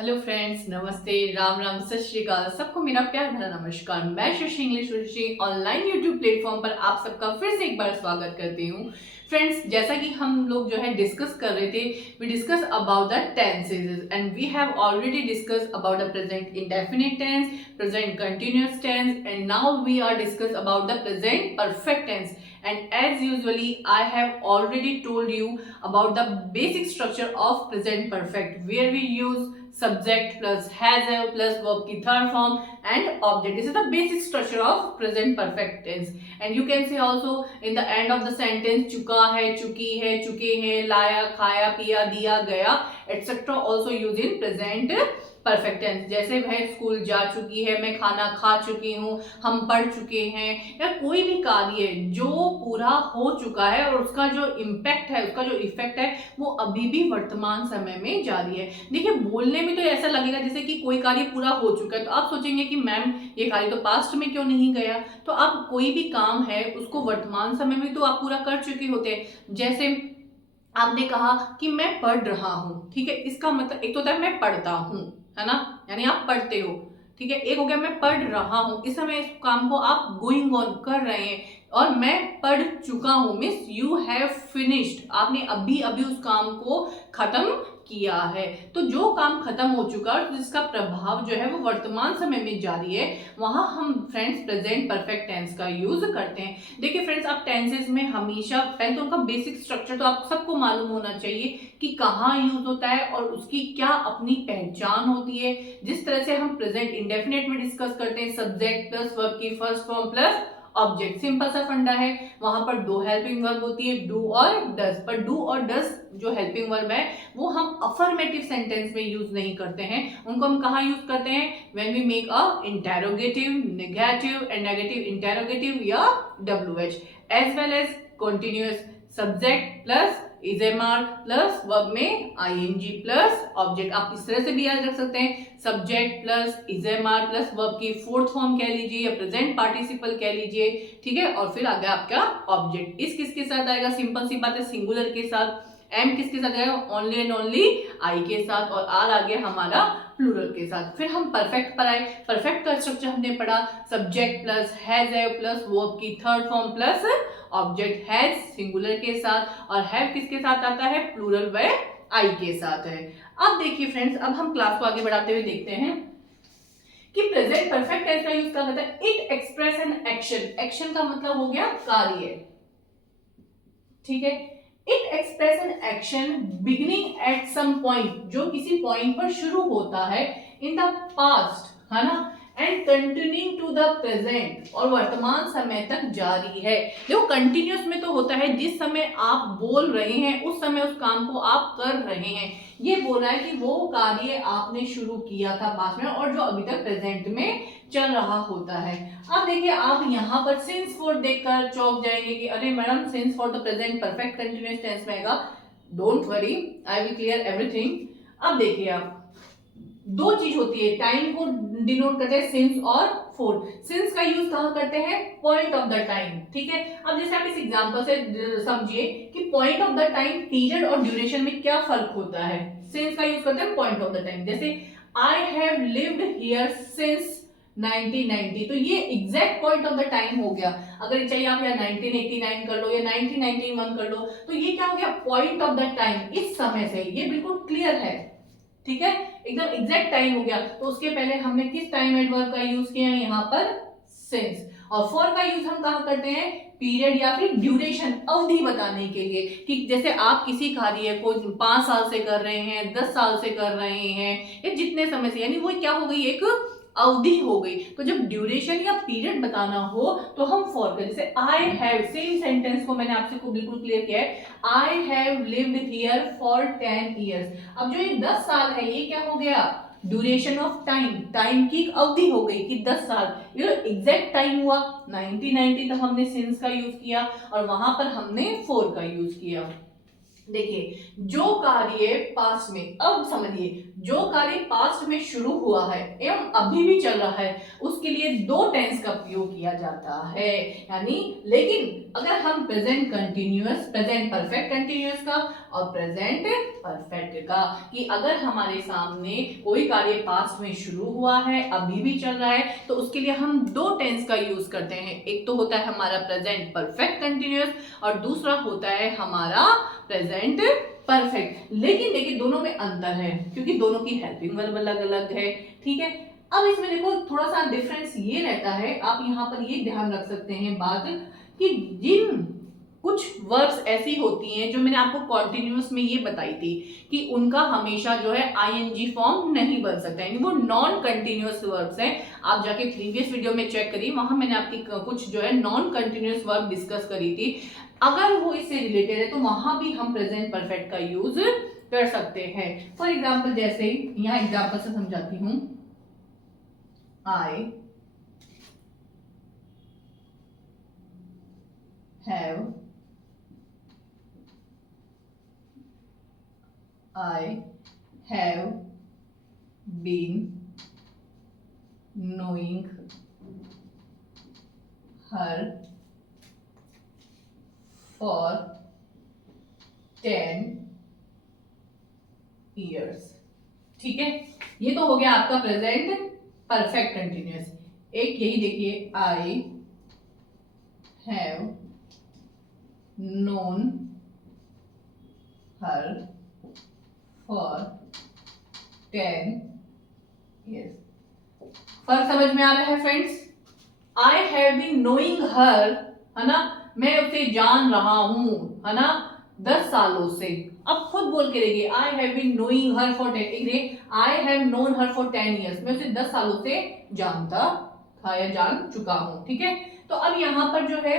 Hello friends, नमस्ते, राम राम, सत श्री अकाल। सबको मेरा प्यार भरा नमस्कार। मैं Shashi English online YouTube platform पर आप सबका फिर से एक बार स्वागत करती हूँ। फ्रेंड्स, जैसा कि हम लोग जो है डिस्कस कर रहे थे, we discuss about the tenses and we have already discuss about the present indefinite tense, present continuous tense and now we are discuss about the present perfect tense. And as usually, I have already told you about the basic structure of present perfect, where we use subject plus has have plus verb की third form and object. This is the basic structure of present perfect tense. And you can say also in the end of the sentence चुका है, चुकी है, चुके हैं, लाया, खाया, पिया, दिया, गया, etc. also used in present perfect tense. जैसे वह स्कूल जा चुकी है, मैं खाना खा चुकी हूँ, हम पढ़ चुके हैं, या कोई भी कार्य जो पूरा हो चुका है और उसका जो इम्पैक्ट है, उसका जो इफेक्ट है, वो अभी भी वर्तमान समय में जारी है. देखिए, बोलने में तो ऐसा लगेगा जैसे कि कोई कार्य पूरा हो चुका है, तो आप सोचेंगे कि मैम ये कार्य तो पास्ट में क्यों नहीं गया. तो आप कोई भी काम है उसको वर्तमान समय में तो आप पूरा कर चुके होते हैं. जैसे आपने कहा कि मैं पढ़ रहा हूँ, ठीक है, इसका मतलब एक तो होता है मैं पढ़ता हूँ, है ना, यानी आप पढ़ते हो, ठीक है. एक हो गया मैं पढ़ रहा हूँ, इस समय इस काम को आप गोइंग ऑन कर रहे हैं. और मैं पढ़ चुका हूँ मीन्स यू हैव फिनिश्ड, आपने अभी अभी उस काम को खत्म किया है. तो जो काम खत्म हो चुका है जिसका प्रभाव जो है वो वर्तमान समय में जारी है, वहां हम फ्रेंड्स प्रेजेंट परफेक्ट टेंस का यूज करते हैं. देखिए फ्रेंड्स, आप टेंसेस में हमेशा पहले तो उनका बेसिक स्ट्रक्चर तो आप सबको मालूम होना चाहिए कि कहाँ यूज होता है और उसकी क्या अपनी पहचान होती है. जिस तरह से हम प्रेजेंट इंडेफिनिट में डिस्कस करते हैं, सब्जेक्ट प्लस वर्ब की first form plus object, simple सा फंडा है. वहां पर दो हेल्पिंग वर्ब होती है, डू और डज. पर डू और डज जो हेल्पिंग वर्ब है वो हम अफर्मेटिव सेंटेंस में यूज नहीं करते हैं. उनको हम कहाँ यूज करते हैं? When we make a interrogative, negative and negative interrogative या WH, as well as continuous subject plus is am are plus verb में ing प्लस ऑब्जेक्ट. आप इस तरह से भी याद रख सकते हैं, subject plus is am are plus verb की फोर्थ फॉर्म कह लीजिए या प्रेजेंट पार्टिसिपल कह लीजिए, ठीक है. और फिर आ गया आपका ऑब्जेक्ट. इस किसके साथ आएगा? सिंपल सी बात है, सिंगुलर के साथ. एम किसके साथ आएगा? ओनली एंड ओनली आई के साथ. और आर आ गया हमारा प्लूरल के साथ. फिर हम परफेक्ट पर आए. परफेक्ट का स्ट्रक्चर हमने पढ़ा, subject plus has have plus verb की third form plus object. Has singular के साथ और हैव किसके साथ आता है? प्लूरल व आई के साथ है. अब देखिए फ्रेंड्स, अब हम क्लास को आगे बढ़ाते हुए देखते हैं कि प्रेजेंट परफेक्ट टेंस का यूज क्या करता है. It express an action. Action का मतलब हो गया कार्य, ठीक है. It express an action beginning at some point, जो किसी पॉइंट पर शुरू होता है, इन द पास्ट, है ना, and continuing to the present, और वर्तमान समय तक जारी है. देखो, कंटिन्यूअस में तो होता है जिस समय आप बोल रहे हैं उस समय उस काम को आप कर रहे हैं. ये बोल रहा है कि वो कार्य आपने शुरू किया था पास्ट में और जो अभी तक प्रेजेंट में चल रहा होता है. अब देखिए, आप यहाँ पर सिंस फॉर देखकर चौंक जाएंगे कि अरे madam, since for the present perfect continuous tense में आएगा. Don't worry, I will clear everything. अब देखिए, आप दो चीज होती है, टाइम को डिनोट करते हैं सिंस और फॉर. सिंस का यूज कहाँ करते हैं? पॉइंट ऑफ द टाइम, ठीक है. अब जैसे आप इस एग्जांपल से समझिए कि point of the time, period और ड्यूरेशन में क्या फर्क होता है. सिंस का यूज करते हैं पॉइंट ऑफ द टाइम. जैसे I have lived here since 1990, तो ये exact point of the time हो गया. अगर चाहिए आप या 1989 कर लो या 1991 कर लो, तो ये क्या हो गया? पॉइंट ऑफ द टाइम, इस समय से. ये बिल्कुल क्लियर है, ठीक है, एकदम एग्जैक्ट टाइम हो गया. तो उसके पहले हमने किस टाइम एडवर्ब का यूज किया है? यहाँ पर सिंस. और फॉर का यूज हम कहाँ करते हैं? पीरियड या फिर ड्यूरेशन, अवधि बताने के लिए, कि जैसे आप किसी कार्य को 5 साल से कर रहे हैं, 10 साल से कर रहे हैं, या जितने समय से, यानी वो क्या हो गई? एक अवधि हो गई. तो जब ड्यूरेशन या पीरियड बताना हो तो हम फॉर कर. जैसे आई हैव, सेम सेंटेंस को मैंने आपसे को बिल्कुल क्लियर किया है, आई have lived here for 10 years. अब जो ये 10 साल है, ये क्या हो गया? ड्यूरेशन ऑफ टाइम, टाइम की अवधि हो गई कि 10 साल. ये एग्जैक्ट टाइम हुआ 1990, तो हमने सिंस का यूज किया और वहां पर हमने फॉर का यूज किया. देखिए, जो कार्य पास में, अब समझिए, जो कार्य पास्ट में शुरू हुआ है एवं अभी भी चल रहा है उसके लिए दो टेंस का प्रयोग किया जाता है। यानी लेकिन अगर हम present continuous, present perfect continuous का और प्रेजेंट परफेक्ट का, कि अगर हमारे सामने कोई कार्य पास्ट में शुरू हुआ है अभी भी चल रहा है तो उसके लिए हम दो टेंस का यूज करते हैं। एक तो होता है हमारा प्रेजेंट परफेक्ट कंटिन्यूअस और दूसरा होता है हमारा प्रेजेंट परफेक्ट। लेकिन देखिए दोनों में अंतर है क्योंकि दोनों की हेल्पिंग वर्ब अलग अलग है। ठीक है, अब इसमें देखो थोड़ा सा डिफरेंस ये रहता है, आप यहाँ पर ये ध्यान रख सकते हैं बात कि जिन कुछ वर्ब्स ऐसी होती हैं जो मैंने आपको कॉन्टिन्यूअस में ये बताई थी कि उनका हमेशा जो है आईएनजी फॉर्म नहीं बन सकता है, वो नॉन कंटिन्यूअस वर्ब्स हैं। आप जाके प्रीवियस वीडियो में चेक करिए, वहां मैंने आपकी कुछ जो है नॉन कंटिन्यूअस वर्ब डिस्कस करी थी। अगर वो इससे रिलेटेड है तो वहां भी हम प्रेजेंट परफेक्ट का यूज कर सकते हैं। फॉर एग्जाम्पल जैसे यहाँ एग्जाम्पल से समझाती हूं, I have been knowing her for 10 years। ठीक है, ये तो हो गया आपका प्रेजेंट परफेक्ट कंटिन्यूअस। एक यही देखिए, I have known her for 10 years। फर्क समझ में आ रहा है friends? I have been knowing her, है ना, मैं उसे जान रहा हूं, है ना, 10 सालों से। अब खुद बोल के देखिए, I have been knowing her for 10, I have known her for 10 years, मैं उसे 10 सालों से जानता था या जान चुका हूं। ठीक है, तो अब यहां पर जो है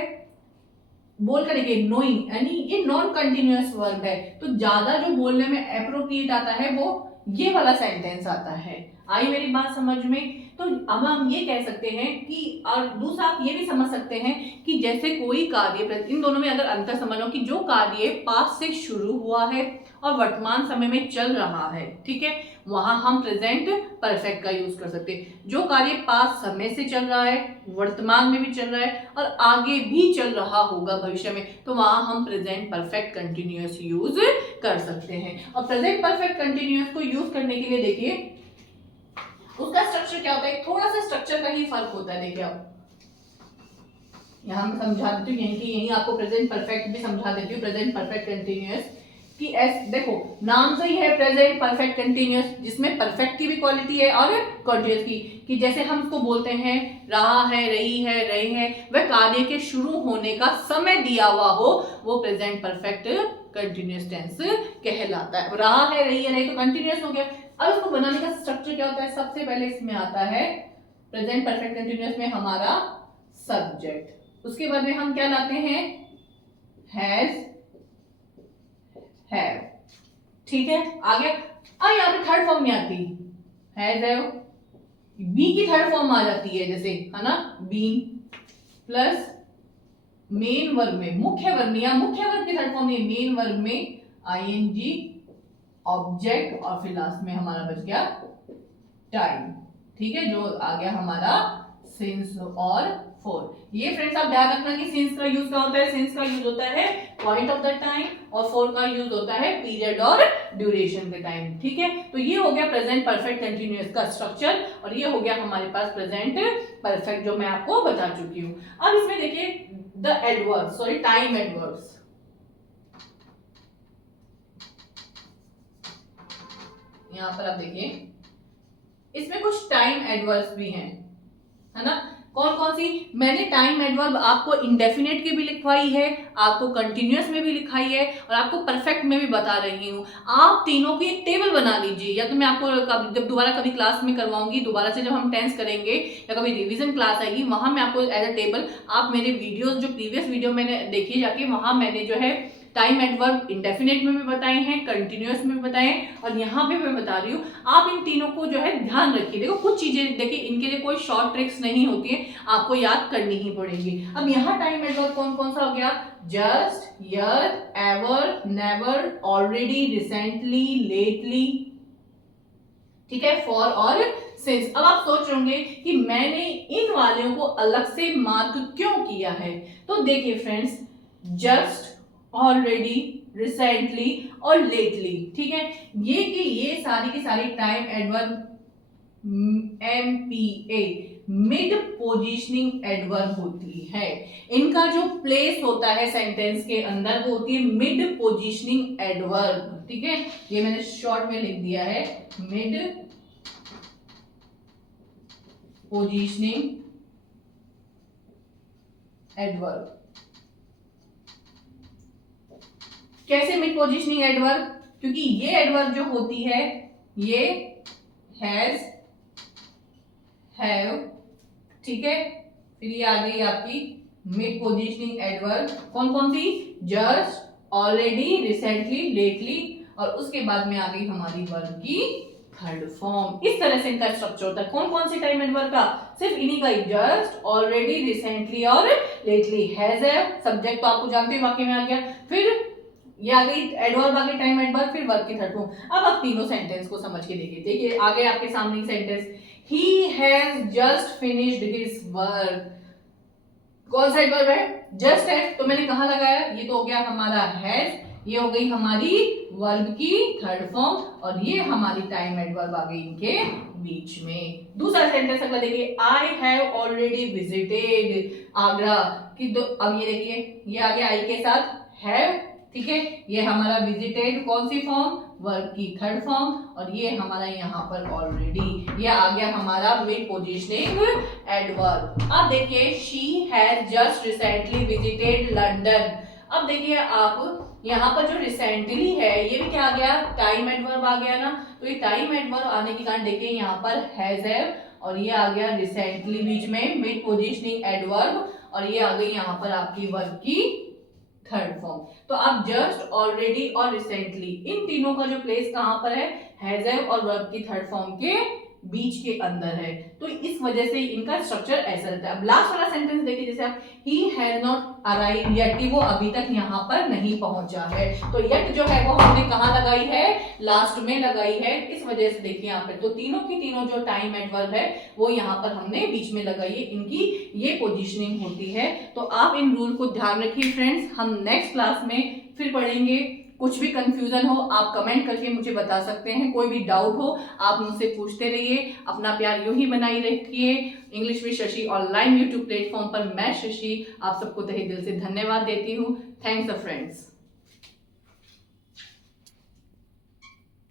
बोल कर देखिए नोइंग, यानी ये नॉन कंटिन्यूअस वर्ब है, तो ज्यादा जो बोलने में एप्रोप्रिएट आता है वो ये वाला सेंटेंस आता है। आई मेरी बात समझ में? तो अब हम ये कह सकते हैं कि, और दूसरा आप ये भी समझ सकते हैं कि जैसे कोई कार्य, इन दोनों में अगर अंतर समझो कि जो कार्य पास्ट से शुरू हुआ है और वर्तमान समय में चल रहा है, ठीक है, वहां हम प्रेजेंट परफेक्ट का यूज कर सकते हैं। जो कार्य पास्ट समय से चल रहा है, वर्तमान में भी चल रहा है और आगे भी चल रहा होगा भविष्य में, तो वहां हम प्रेजेंट परफेक्ट कंटिन्यूअस यूज कर सकते हैं। और प्रेजेंट परफेक्ट कंटिन्यूअस को यूज करने के लिए देखिए उसका स्ट्रक्चर क्या होता है, थोड़ा सा स्ट्रक्चर का ही फर्क होता है। देखिए अब यहां मैं समझा देती हूँ, यही आपको प्रेजेंट परफेक्ट भी समझा देती हूँ, प्रेजेंट परफेक्ट कंटिन्यूअस कि देखो नाम से ही है प्रेजेंट परफेक्ट कंटिन्यूअस, जिसमें परफेक्ट की भी क्वालिटी है और कंटिन्यूअस की, कि जैसे हम उसको बोलते हैं रहा है, रही है, रहे हैं, वह कार्य के शुरू होने का समय दिया हुआ हो, वो प्रेजेंट परफेक्ट कंटिन्यूअस टेंस कहलाता है। रहा है, रही है, रही तो कंटिन्यूअस हो गया। अब उसको बनाने का स्ट्रक्चर क्या होता है, सबसे पहले इसमें आता है प्रेजेंट परफेक्ट कंटिन्यूअस में हमारा सब्जेक्ट, उसके बाद में हम क्या लाते हैं, हैज, हैव। ठीक है, आ गया। अब यहाँ पे थर्ड फॉर्म नहीं आती, हैज, हैव, बी की थर्ड फॉर्म आ जाती है, जैसे है ना, बीन प्लस मेन वर्ब में, मुख्य वर्ब में, या मुख्य वर्ब की थर्ड फॉर्म नहीं, मेन वर्ब में आईएनजी ऑब्जेक्ट और फिर लास्ट में हमारा बच गया टाइम। ठीक है, जो आ गया हमारा सिंस और फॉर। ये फ्रेंड्स आप ध्यान रखना कि सिंस का यूज क्या होता है, सिंस का यूज होता है पॉइंट ऑफ द टाइम और फॉर का यूज होता है पीरियड और ड्यूरेशन के टाइम। ठीक है, तो ये हो गया प्रेजेंट परफेक्ट कंटिन्यूअस का स्ट्रक्चर और ये हो गया हमारे पास प्रेजेंट परफेक्ट जो मैं आपको बता चुकी हूँ। अब इसमें देखिए the adverbs, sorry time adverbs, यहां पर आप देखिए इसमें कुछ टाइम एडवर्ब्स भी हैं, है ना, कौन कौन सी? मैंने टाइम एडवर्ब आपको इंडेफिनेट की भी लिखवाई है, आपको कंटिन्यूअस में भी लिखाई है और आपको परफेक्ट में भी बता रही हूँ। आप तीनों की एक टेबल बना लीजिए, या तो मैं आपको जब दोबारा कभी क्लास में करवाऊंगी, दोबारा से जब हम टेंस करेंगे या कभी रिवीजन क्लास आएगी, वहां मैं आपको एज अ टेबल, आप मेरे वीडियोस जो प्रीवियस वीडियो मैंने देखिए जाके, वहां मैंने जो है टाइम एडवर्ब इंडेफिनेट में भी बताए हैं, कंटिन्यूअस में भी बताए हैं और यहाँ पे मैं बता रही हूँ। आप इन तीनों को जो है ध्यान रखिए। देखो कुछ चीजें देखिए, इनके लिए कोई शॉर्ट ट्रिक्स नहीं होती है, आपको याद करनी ही पड़ेगी। अब यहाँ टाइम एडवर्ब कौन कौन सा हो गया, just, yet, ever, never, already, recently, lately, ठीक है, फॉर और सिंस। अब आप सोच रहे होंगे कि मैंने इन वालों को अलग से मार्क क्यों किया है। तो देखिए फ्रेंड्स, जस्ट, ऑलरेडी, रिसेंटली और लेटली, ठीक है, ये सारी की सारी time adverb MPA, mid positioning adverb होती है। इनका जो प्लेस होता है सेंटेंस के अंदर वो होती है मिड पोजिशनिंग एडवर्ब, ठीक है, ये मैंने शॉर्ट में लिख दिया है, मिड पोजिशनिंग एडवर्ब। कैसे मिड पोजिशनिंग एडवर्ब? क्योंकि ये एडवर्ब जो होती है ये हैज, हैव, ठीक है, फिर ये आ गई आपकी मिड पोजिशनिंग एडवर्ब, कौन कौन सी? जस्ट, ऑलरेडी, रिसेंटली, लेटली, और उसके बाद में आ गई हमारी वर्ब की थर्ड फॉर्म। इस तरह से इनका स्ट्रक्चर होता है। कौन कौन सी टाइम एडवर्ब का? सिर्फ इन्हीं का ही, जस्ट, ऑलरेडी, रिसेंटली और लेटली। हैज, हैव, सब्जेक्ट तो आपको जानते हैं, वाक्य में आ गया, फिर ये आ गई एडवर्ब, आ गई टाइम एडवर्ब, फिर वर्ब की थर्ड फॉर्म। अब आप तीनों सेंटेंस को समझ के देखिए। देखिए आ गए आपके सामने sentence, he has just finished his work। कौन सा एडवर्ब है? जस्ट है, तो मैंने कहा लगाया, ये तो हो गया हमारा हैज, ये हो गई हमारी वर्ब की थर्ड फॉर्म, और ये हमारी टाइम एडवर्ब आ गई इनके बीच में। दूसरा सेंटेंस अगला देखिए, I have already visited Agra की। अब ये देखिए, ये आ गया आई के साथ हैव, ठीक है, ये हमारा विजिटेड कौन सी फॉर्म? वर्ब की थर्ड फॉर्म, और ये हमारा यहाँ पर ऑलरेडी, ये आ गया हमारा मिड पोजिशनिंग एडवर्ब। अब देखिए, she has just recently visited London. अब देखिए आप यहाँ पर जो रिसेंटली है ये भी क्या आ गया? टाइम एडवर्ब आ गया ना। तो ये टाइम एडवर्ब आने के कारण देखिए यहाँ पर हैज, हैव, और ये आ गया रिसेंटली बीच में मिड पोजिशनिंग एडवर्ब, और ये आ गई यहाँ पर आपकी वर्ब की थर्ड फॉर्म। तो आप जस्ट, ऑलरेडी और रिसेंटली, इन तीनों का जो प्लेस कहां पर है? हैज, हैव और वर्ब की थर्ड फॉर्म के बीच के अंदर है। तो इस वजह से इनका स्ट्रक्चर ऐसा रहता है। अब लास्ट वाला सेंटेंस देखिए, जैसे आप he has not arrived yet, कि वो अभी तक यहाँ पर नहीं पहुंचा है। तो येट जो है वो हमने कहाँ लगाई है? लास्ट में लगाई है। इस वजह से देखिए यहाँ पे तो तीनों की तीनों जो टाइम एडवर्ब है वो यहाँ पर हमने बीच में लगाई है, इनकी ये पोजीशनिंग होती है। तो आप इन रूल को ध्यान रखिए फ्रेंड्स। हम नेक्स्ट क्लास में फिर पढ़ेंगे। कुछ भी कंफ्यूजन हो आप कमेंट करके मुझे बता सकते हैं, कोई भी डाउट हो आप मुझसे पूछते रहिए। अपना प्यार यूं ही बनाई रखिए। English with Shashi online YouTube platform पर मैं शशि आप सबको तहे दिल से धन्यवाद देती हूँ। Thanks friends.